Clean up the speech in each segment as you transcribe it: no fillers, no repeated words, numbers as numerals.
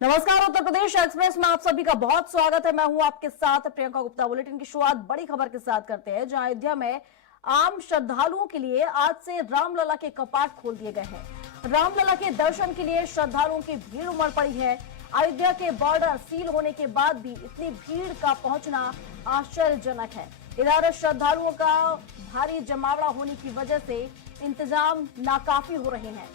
नमस्कार, उत्तर प्रदेश एक्सप्रेस में आप सभी का बहुत स्वागत है। मैं हूं आपके साथ प्रियंका गुप्ता। बुलेटिन की शुरुआत बड़ी खबर के साथ करते हैं, जहां अयोध्या में आम श्रद्धालुओं के लिए आज से रामलला के कपाट खोल दिए गए हैं। रामलला के दर्शन के लिए श्रद्धालुओं की भीड़ उमड़ पड़ी है। अयोध्या के बॉर्डर सील होने के बाद भी इतनी भीड़ का पहुंचना आश्चर्यजनक है। इधर श्रद्धालुओं का भारी जमावड़ा होने की वजह से इंतजाम नाकाफी हो रहे हैं।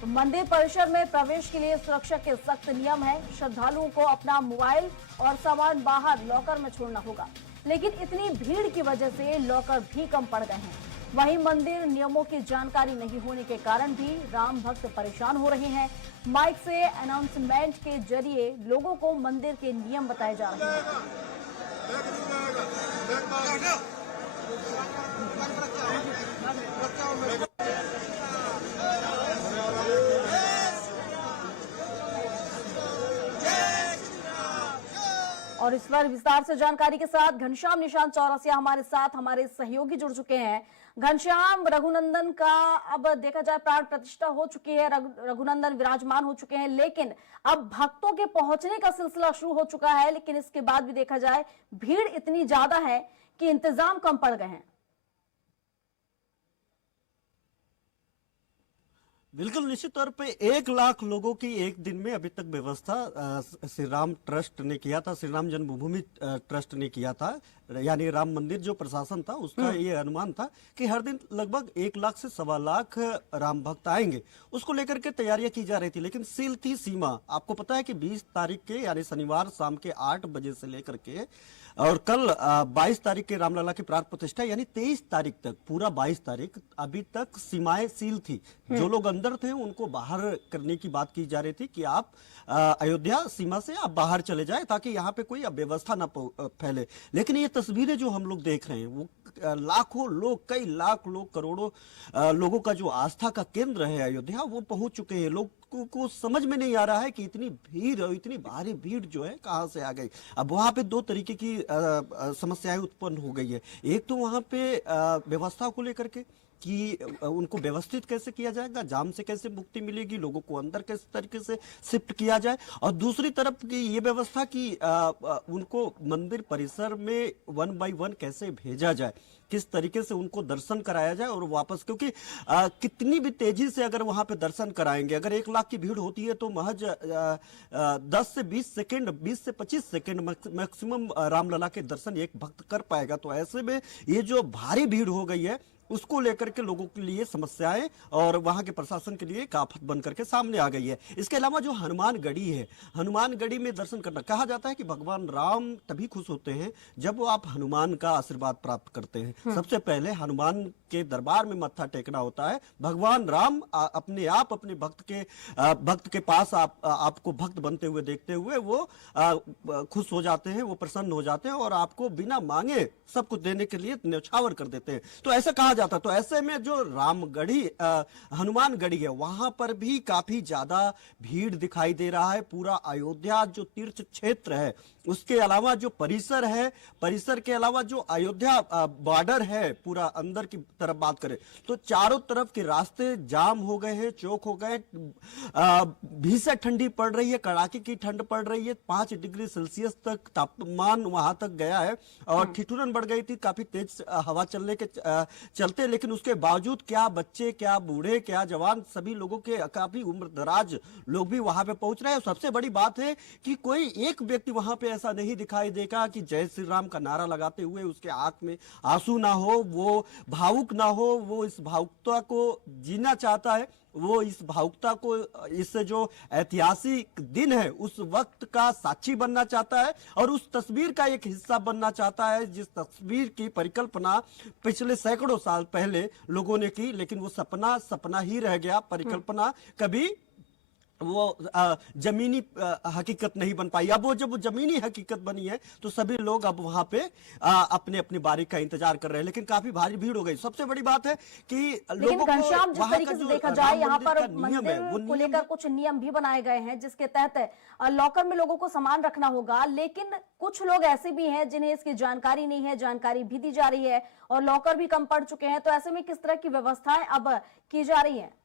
तो मंदिर परिसर में प्रवेश के लिए सुरक्षा के सख्त नियम है। श्रद्धालुओं को अपना मोबाइल और सामान बाहर लॉकर में छोड़ना होगा, लेकिन इतनी भीड़ की वजह से लॉकर भी कम पड़ गए हैं। वहीं मंदिर नियमों की जानकारी नहीं होने के कारण भी राम भक्त परेशान हो रहे हैं। माइक से अनाउंसमेंट के जरिए लोगों को मंदिर के नियम बताए जा रहे हैं। और इस पर विस्तार से जानकारी के साथ घनश्याम निशांत चौरसिया हमारे साथ हमारे सहयोगी जुड़ चुके हैं। घनश्याम, रघुनंदन का अब देखा जाए प्राण प्रतिष्ठा हो चुकी है, रघुनंदन विराजमान हो चुके हैं, लेकिन अब भक्तों के पहुंचने का सिलसिला शुरू हो चुका है। लेकिन इसके बाद भी देखा जाए भीड़ इतनी ज्यादा है कि इंतजाम कम पड़ गए हैं। बिल्कुल निश्चित तौर पे 1 लाख लोगों की एक दिन में अभी तक व्यवस्था श्री राम ट्रस्ट ने किया था, श्री राम जन्मभूमि ट्रस्ट ने किया था, यानी राम मंदिर जो प्रशासन था उसका ये अनुमान था कि हर दिन लगभग 1 लाख से 1.25 लाख राम भक्त आएंगे। उसको लेकर के तैयारियां की जा रही थी, लेकिन सील थी सीमा। आपको पता है कि 20 तारीख के यानी शनिवार शाम के 8 बजे से लेकर के और कल 22 तारीख के रामलला की प्राण प्रतिष्ठा यानी 23 तारीख तक, पूरा 22 तारीख अभी तक सीमाएं सील थी। जो लोग अंदर थे उनको बाहर करने की बात की जा रही थी कि आप अयोध्या सीमा से आप बाहर चले जाएं ताकि यहाँ पे कोई अव्यवस्था ना फैले। लेकिन ये तस्वीरें जो हम लोग देख रहे हैं वो लाखों लोग, कई लाख लोग, करोड़ों लोगों का जो आस्था का केंद्र है अयोध्या, वो पहुंच चुके हैं। लोग को समझ में नहीं आ रहा है कि इतनी भीड़ और इतनी भारी भीड़ जो है कहां से आ गई। अब वहां पे 2 तरीके की समस्याएं उत्पन्न हो गई है। एक तो वहां पे व्यवस्था को लेकर के कि उनको व्यवस्थित कैसे किया जाएगा, जाम से कैसे मुक्ति मिलेगी, लोगों को अंदर किस तरीके से शिफ्ट किया जाए, और दूसरी तरफ की ये व्यवस्था कि उनको मंदिर परिसर में 1 बाय 1 कैसे भेजा जाए, किस तरीके से उनको दर्शन कराया जाए और वापस, क्योंकि कितनी भी तेजी से अगर वहां पे दर्शन कराएंगे, अगर 1 लाख की भीड़ होती है तो महज 10 से 20 सेकेंड, 20 से 25 सेकेंड मैक्सिमम रामलला के दर्शन एक भक्त कर पाएगा। तो ऐसे में ये जो भारी भीड़ हो गई है उसको लेकर के लोगों के लिए समस्याएं और वहां के प्रशासन के लिए एक आफत बनकर के सामने आ गई है। इसके अलावा जो हनुमान गढ़ी है, हनुमान गढ़ी में दर्शन करना, कहा जाता है कि भगवान राम तभी खुश होते हैं जब वो आप हनुमान का आशीर्वाद प्राप्त करते हैं। सबसे पहले हनुमान के दरबार में मत्था टेकना होता है। भगवान राम अपने आप अपने भक्त के पास आपको भक्त बनते हुए देखते हुए वो खुश हो जाते हैं, वो प्रसन्न हो जाते हैं और आपको बिना मांगे सब कुछ देने के लिए न्यौछावर कर देते हैं। तो ऐसा कहा जाता। तो ऐसे में जो रामगढ़ी हनुमान गढ़ी है वहां पर भी काफी ज्यादा भीड़ दिखाई दे रहा है। पूरा अयोध्या जो तीर्थ क्षेत्र है, उसके अलावा जो परिसर है, परिसर के अलावा जो अयोध्या बॉर्डर है, पूरा अंदर की तरफ बात करें तो चारों तरफ के रास्ते जाम हो गए हैं, चौक हो गए। भीषण ठंडी पड़ रही है, कड़ाके की ठंड पड़ रही है। 5 डिग्री सेल्सियस तक तापमान वहां तक गया है और ठिठुरन बढ़ गई थी काफी तेज हवा चलने के चलते। लेकिन उसके बावजूद क्या बच्चे, क्या बूढ़े, क्या जवान, सभी लोगों के काफी उम्रदराज लोग भी वहां पे पहुंच रहे हैं। सबसे बड़ी बात है कि कोई एक व्यक्ति वहां पे ऐसा नहीं दिखाई देगा कि जय श्री राम का नारा लगाते हुए उसके आंख में आंसू ना हो, वो भावुक ना हो, वो इस भावुकता को जीना चाहता है, वो इस भावुकता को, इस जो ऐतिहासिक दिन है उस वक्त का साक्षी बनना चाहता है और उस तस्वीर का एक हिस्सा बनना चाहता है जिस तस्वीर की परिकल्पना पिछले सैकड़ों साल पहले लोगों ने की। लेकिन वो सपना सपना ही रह गया, परिकल्पना कभी वो जमीनी हकीकत नहीं बन पाई। अब वो जब वो जमीनी हकीकत बनी है तो सभी लोग अब वहां पे अपने अपनी बारी का इंतजार कर रहे हैं। लेकिन काफी भारी भीड़ हो गई। सबसे बड़ी बात है कि लोगों को जिस तरीके से देखा जाए यहाँ पर मंदिर को लेकर कुछ नियम भी बनाए गए हैं जिसके तहत लॉकर में लोगों को सामान रखना होगा। लेकिन कुछ लोग ऐसे भी हैं जिन्हें इसकी जानकारी नहीं है, जानकारी भी दी जा रही है और लॉकर भी कम पड़ चुके हैं। तो ऐसे में किस तरह की व्यवस्थाएं अब की जा रही है?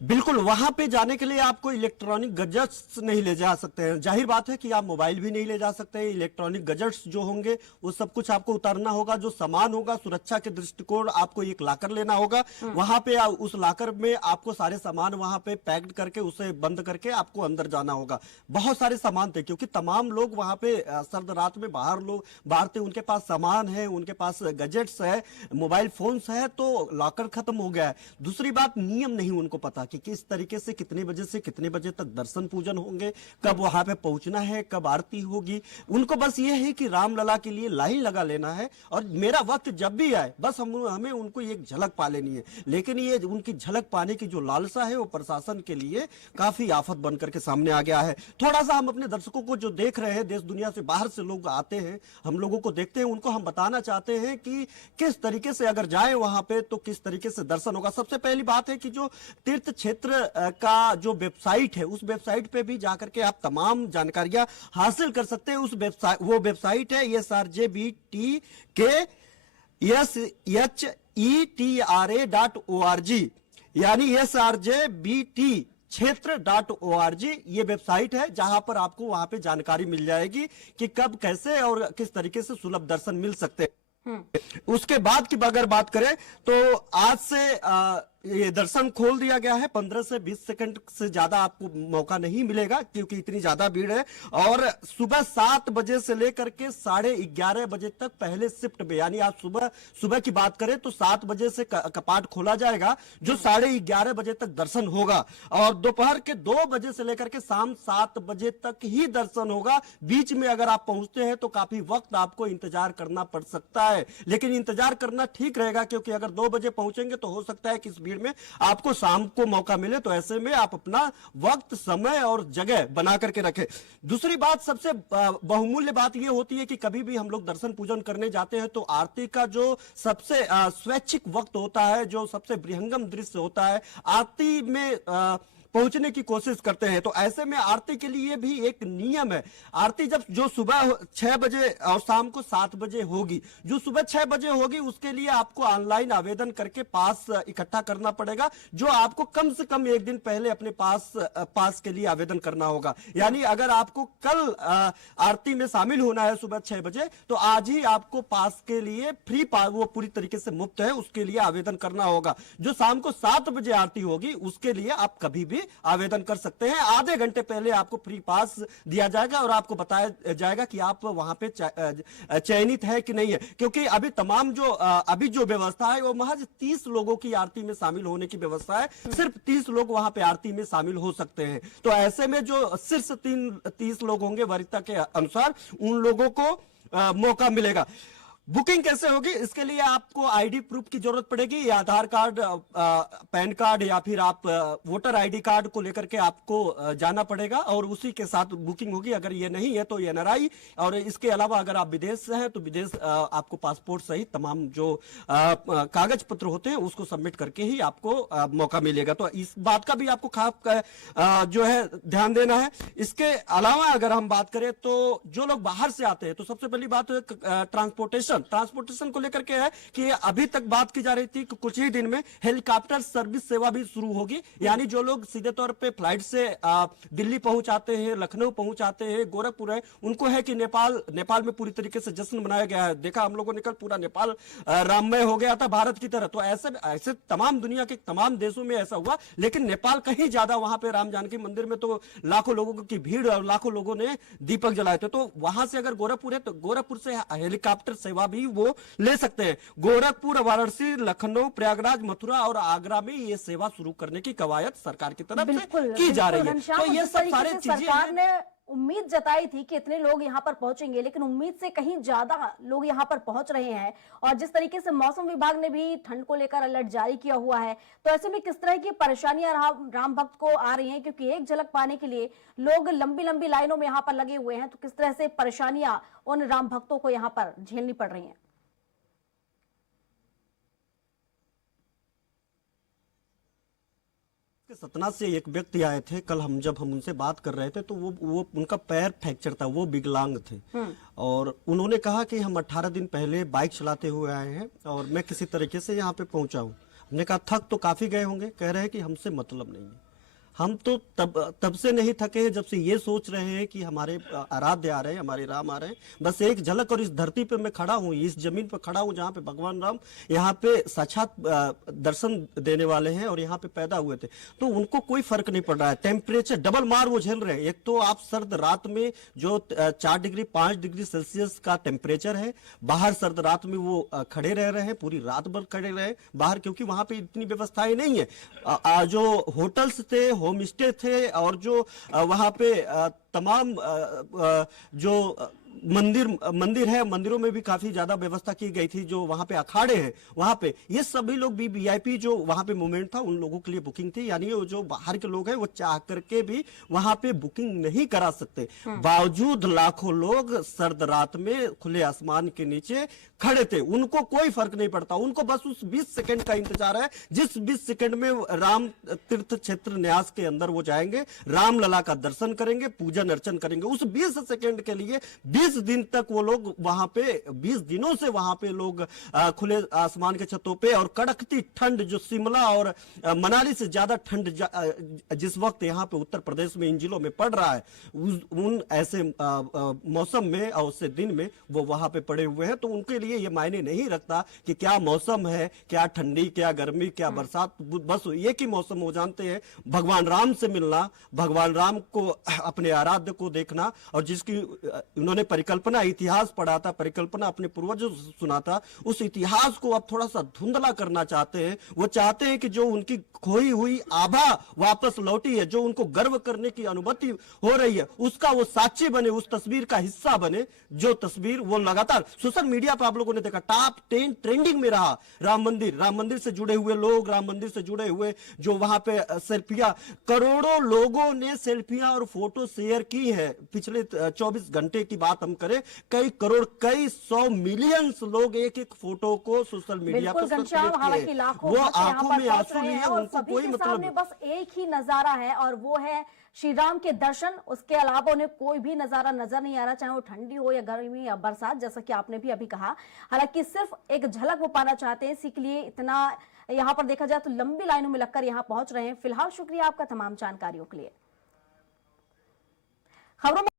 बिल्कुल, वहां पे जाने के लिए आपको इलेक्ट्रॉनिक गैजेट्स नहीं ले जा सकते हैं। जाहिर बात है कि आप मोबाइल भी नहीं ले जा सकते हैं। इलेक्ट्रॉनिक गैजेट्स जो होंगे वो सब कुछ आपको उतारना होगा। जो सामान होगा, सुरक्षा के दृष्टिकोण आपको एक लॉकर लेना होगा। वहां पे उस लॉकर में आपको सारे सामान वहां पे पैक्ड करके उसे बंद करके आपको अंदर जाना होगा। बहुत सारे सामान थे क्योंकि तमाम लोग वहां पे सर्द रात में बाहर थे, उनके पास सामान है, उनके पास गैजेट्स है, मोबाइल फोन्स है, तो लॉकर खत्म हो गया है। दूसरी बात, नियम नहीं उनको पता कि किस तरीके से कितने बजे से कितने बजे तक दर्शन पूजन होंगे, कब वहां पे पहुंचना है, कब आरती होगी। उनको बस ये है कि रामलला के लिए लाइन लगा लेना है और मेरा वक्त जब भी आए बस हमें उनको एक झलक पा लेनी है। लेकिन ये उनकी झलक पाने की जो लालसा है वो प्रशासन के लिए काफी आफत बनकर के सामने आ गया है। थोड़ा सा हम अपने दर्शकों को जो देख रहे हैं, देश दुनिया से बाहर से लोग आते हैं, हम लोगों को देखते हैं, उनको हम बताना चाहते हैं कि किस तरीके से अगर जाए वहां पे तो किस तरीके से दर्शन होगा। सबसे पहली बात है कि जो तीर्थ क्षेत्र का जो वेबसाइट है, उस वेबसाइट पे भी जाकर के आप तमाम जानकारियां हासिल कर सकते हैं। वो वेबसाइट है SRJBTKSHETRA.org, यानी SRJBT क्षेत्र.org ये वेबसाइट है, जहां पर आपको वहां पे जानकारी मिल जाएगी कि कब, कैसे और किस तरीके से सुलभ दर्शन मिल सकते हैं। उसके बाद की अगर बात करें तो आज से ये दर्शन खोल दिया गया है। 15 से 20 सेकंड से ज्यादा आपको मौका नहीं मिलेगा क्योंकि इतनी ज्यादा भीड़ है। और सुबह 7 बजे से लेकर के 11:30 बजे तक पहले शिफ्ट में, यानी आज सुबह की बात करें तो 7 बजे से कपाट खोला जाएगा, जो 11:30 बजे तक दर्शन होगा। और दोपहर के 2 बजे से लेकर के शाम 7 बजे तक ही दर्शन होगा। बीच में अगर आप पहुंचते हैं तो काफी वक्त आपको इंतजार करना पड़ सकता है, लेकिन इंतजार करना ठीक रहेगा क्योंकि अगर 2 बजे पहुंचेंगे तो हो सकता है कि इस भीड़ में आपको शाम को मौका मिले। तो ऐसे में आप अपना वक्त, समय और जगह बना करके रखें। दूसरी बात, सबसे बहुमूल्य बात यह होती है कि कभी भी हम लोग दर्शन पूजन करने जाते हैं तो आरती का जो सबसे स्वैच्छिक वक्त होता है, जो सबसे विहंगम दृश्य होता है, आरती में पहुंचने की कोशिश करते हैं। तो ऐसे में आरती के लिए भी एक नियम है। आरती जो सुबह 6 बजे और शाम को 7 बजे होगी, जो सुबह 6 बजे होगी उसके लिए आपको ऑनलाइन आवेदन करके पास इकट्ठा करना पड़ेगा, जो आपको कम से कम एक दिन पहले अपने पास के लिए आवेदन करना होगा। यानी अगर आपको कल आरती में शामिल होना है सुबह 6 बजे तो आज ही आपको पास के लिए फ्री पास, वो पूरी तरीके से मुफ्त है, उसके लिए आवेदन करना होगा। जो शाम को 7 बजे आरती होगी उसके लिए आप कभी भी आवेदन कर सकते हैं। आधे घंटे पहले आपको फ्री पास दिया जाएगा और आपको बताया जाएगा कि आप वहां पे चयनित है कि नहीं है, क्योंकि अभी जो व्यवस्था है वो महज 30 लोगों की आरती में शामिल होने की व्यवस्था है। सिर्फ 30 लोग वहां पे आरती में शामिल हो सकते हैं। तो ऐसे में जो शीर्ष 30 लोग होंगे वरीयता के अनुसार, उन लोगों को मौका मिलेगा। बुकिंग कैसे होगी, इसके लिए आपको आईडी प्रूफ की जरूरत पड़ेगी, या आधार कार्ड, पैन कार्ड, या फिर आप वोटर आईडी कार्ड को लेकर के आपको जाना पड़ेगा और उसी के साथ बुकिंग होगी। अगर ये नहीं है तो एनआरआई, और इसके अलावा अगर आप विदेश से हैं तो विदेश आपको पासपोर्ट सहित तमाम जो कागज पत्र होते हैं उसको सबमिट करके ही आपको मौका मिलेगा। तो इस बात का भी आपको खास जो है ध्यान देना है। इसके अलावा अगर हम बात करें तो जो लोग बाहर से आते हैं तो सबसे पहली बात है ट्रांसपोर्टेशन को लेकर के है कि अभी तक बात की जा रही थी कि कुछ ही दिन में हेलीकॉप्टर सर्विस सेवा भी शुरू होगी। यानी जो लोग सीधे तौर पे फ्लाइट से दिल्ली पहुंचाते हैं, लखनऊ पहुंचाते हैं, गोरखपुर है, उनको है कि नेपाल में पूरी तरीके से जश्न मनाया गया है। देखा हम लोगों ने कल, पूरा नेपाल राममय हो गया था भारत की तरह। तो ऐसे तमाम दुनिया के तमाम देशों में ऐसा हुआ, लेकिन नेपाल कहीं ज्यादा, वहां पे राम जानकी मंदिर में तो लाखों लोगों की भीड़ और लाखों लोगों ने दीपक जलाए थे। तो वहां से अगर गोरखपुर है तो गोरखपुर से हेलीकॉप्टर सेवा भी वो ले सकते हैं। गोरखपुर, वाराणसी, लखनऊ, प्रयागराज, मथुरा और आगरा में ये सेवा शुरू करने की कवायद सरकार की तरफ से की जा रही है। तो ये सब सारी चीजें सरकार ने उम्मीद जताई थी कि इतने लोग यहाँ पर पहुंचेंगे, लेकिन उम्मीद से कहीं ज्यादा लोग यहाँ पर पहुंच रहे हैं। और जिस तरीके से मौसम विभाग ने भी ठंड को लेकर अलर्ट जारी किया हुआ है, तो ऐसे में किस तरह की परेशानियां राम भक्त को आ रही हैं, क्योंकि एक झलक पाने के लिए लोग लंबी लंबी लाइनों में यहाँ पर लगे हुए हैं। तो किस तरह से परेशानियां उन राम भक्तों को यहाँ पर झेलनी पड़ रही हैं? सतना से एक व्यक्ति आए थे कल, जब हम उनसे बात कर रहे थे तो वो उनका पैर फ्रैक्चर था, वो विकलांग थे। और उन्होंने कहा कि हम 18 दिन पहले बाइक चलाते हुए आए हैं और मैं किसी तरीके से यहाँ पे पहुंचा हूँ। हमने कहा थक तो काफी गए होंगे, कह रहे हैं कि हमसे मतलब नहीं है। हम तो तब से नहीं थके हैं जब से ये सोच रहे हैं कि हमारे आराध्य आ रहे हैं, हमारे राम आ रहे हैं। बस एक झलक, और इस धरती पे मैं खड़ा हूँ, इस जमीन पे खड़ा हूँ जहाँ पे भगवान राम यहाँ पे साक्षात दर्शन देने वाले हैं और यहाँ पे पैदा हुए थे, तो उनको कोई फर्क नहीं पड़ रहा है। टेम्परेचर डबल मार वो झेल रहे हैं। एक तो आप सर्द रात में जो 4 डिग्री 5 डिग्री सेल्सियस का टेम्परेचर है, बाहर सर्द रात में वो खड़े रह रहे हैं, पूरी रात भर खड़े रहे बाहर, क्योंकि वहां पे इतनी व्यवस्थाएं नहीं है। जो होटल्स थे, होम स्टे थे, और जो वहां पे तमाम जो मंदिर है, मंदिरों में भी काफी ज्यादा व्यवस्था की गई थी। जो वहां पे अखाड़े हैं, वहां पे ये सभी लोग भी वीआईपी जो वहां पे मूवमेंट था उन लोगों के लिए बुकिंग थी, यानी वो जो बाहर के लोग हैं वो चाह करके भी वहां पे बुकिंग नहीं करा सकते। बावजूद लाखों लोग सर्द रात में खुले आसमान के नीचे खड़े थे, उनको कोई फर्क नहीं पड़ता। उनको बस उस 20 सेकंड का इंतजार है, जिस 20 सेकंड में राम तीर्थ क्षेत्र न्यास के अंदर वो जाएंगे, रामलला का दर्शन करेंगे, पूजन अर्चन करेंगे। उस 20 सेकंड के लिए 20 दिन तक वो लोग वहां पे, 20 दिनों से वहां पे लोग खुले आसमान के छतों पे, और कड़कती ठंड जो शिमला और मनाली से ज्यादा ठंड जिस वक्त यहाँ पे उत्तर प्रदेश में इन जिलों में पड़ रहा है, उन ऐसे मौसम में और उससे दिन में वो वहां पे पड़े हुए हैं। तो उनके लिए ये मायने नहीं रखता कि क्या मौसम है, क्या ठंडी, क्या गर्मी, क्या बरसात, बस एक ही मौसम वो जानते हैं, भगवान राम से मिलना, भगवान राम को, अपने आराध्य को देखना, और जिसकी उन्होंने परिकल्पना, इतिहास पढ़ा था, परिकल्पना अपने पूर्वजों से सुना था, उस इतिहास को अब थोड़ा सा धुंधला करना चाहते हैं। वो चाहते हैं कि जो उनकी खोई हुई आभा वापस लौटी है, जो उनको गर्व करने की अनुमति हो रही है, उसका वो साक्षी बने, उस तस्वीर का हिस्सा बने, जो तस्वीर वो लगातार सोशल मीडिया पर आप लोगों ने देखा टॉप 10 ट्रेंडिंग में रहा। राम मंदिर से जुड़े हुए लोग, राम मंदिर से जुड़े हुए जो वहां पे सेल्फियां, करोड़ों लोगों ने सेल्फियां और फोटो शेयर की है। पिछले 24 घंटे की बात हम करें, कई करोड़, कई 100 मिलियन लोग एक एक फोटो को सोशल मीडिया पर हालांकि लाखों वो भक्त यहाँ आंखों पर में पहुंच आंसू रहे नहीं हैं है, और उनको सभी कोई के मतलब सामने बस एक ही नजारा है, और वो है श्री राम के दर्शन। उसके अलावा उन्हें कोई भी नजारा नजर नहीं आ रहा, चाहे वो ठंडी हो या गर्मी या बरसात, जैसा कि आपने भी अभी कहा। हालांकि सिर्फ एक झलक वो पाना चाहते हैं, इसी के लिए इतना यहाँ पर देखा जाए तो लंबी लाइनों में लगकर यहाँ पहुंच रहे हैं। फिलहाल शुक्रिया आपका तमाम जानकारियों के लिए। खबरों